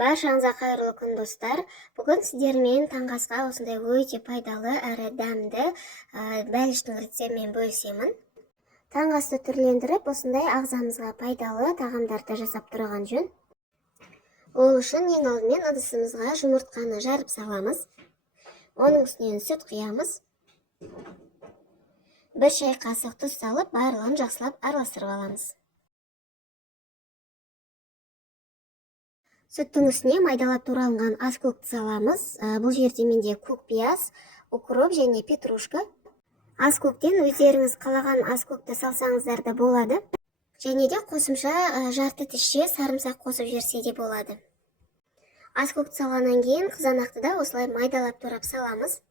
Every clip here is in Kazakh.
Баршаңызға қайырлы күн достар. Бүгін сіздермен таңғы асқа осындай өте пайдалы әрі дәмді бәліштің рецептімен бөлісемін. Таңғы асты түрлендіріп, осындай ағзамызға пайдалы тағамдарды жасап тұрған жөн. Ол үшін ең алдымен ыдысымызға жұмыртқаны жарып саламыз. Оның үстінен сүт құямыз. 1 шай қасық тұз салып, барлығын жақсылап араластырып аламыз. Сүттің үстіне майдалап туралған ас көкті саламыз. Бұл жерде менде көк пияз, укроп және петрушка. Ас көктен өздеріңіз қалаған ас көкті салсаңыздар да болады. Және де қосымша жарты тісше сарымсақ қосып жерсе де болады. Ас көкті салғаннан кейін қызанақты да осылай майдалап турап саламыз.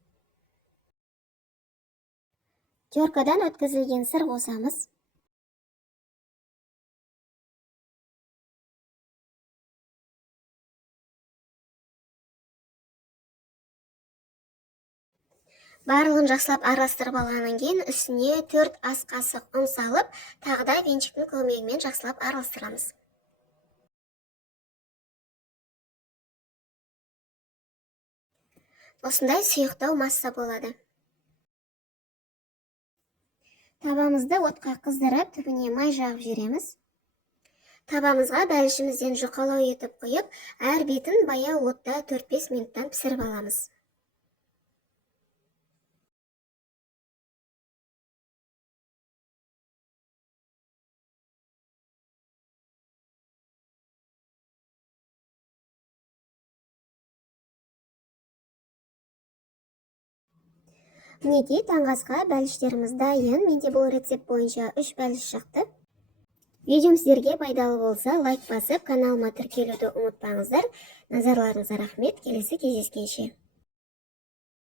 Теркадан өткізілген сыр қосамыз. Барлығын жақсылап араластырып алғаннан кейін үстіне 4 ас қасық ұн салып, тағы да венчиктің көмегімен жақсылап араластырамыз. Осындай сұйықтау масса болады. Табамызды отқа қыздырып, түбіне май жағып жібереміз. Табамызға бәлішімізден жұқалау етіп қойып, әр бетін баяу отта 4-5 минуттан пісіріп аламыз. Мінекей таңғы асқа бәліштеріміз дайын. Менде бұл рецепт бойынша 3 бәліш шықты. Видеом сіздерге пайдалы болса, лайк басып, каналыма тіркелуді ұмытпаңыздар. Назарларыңызға рахмет. Келесі кездескенше.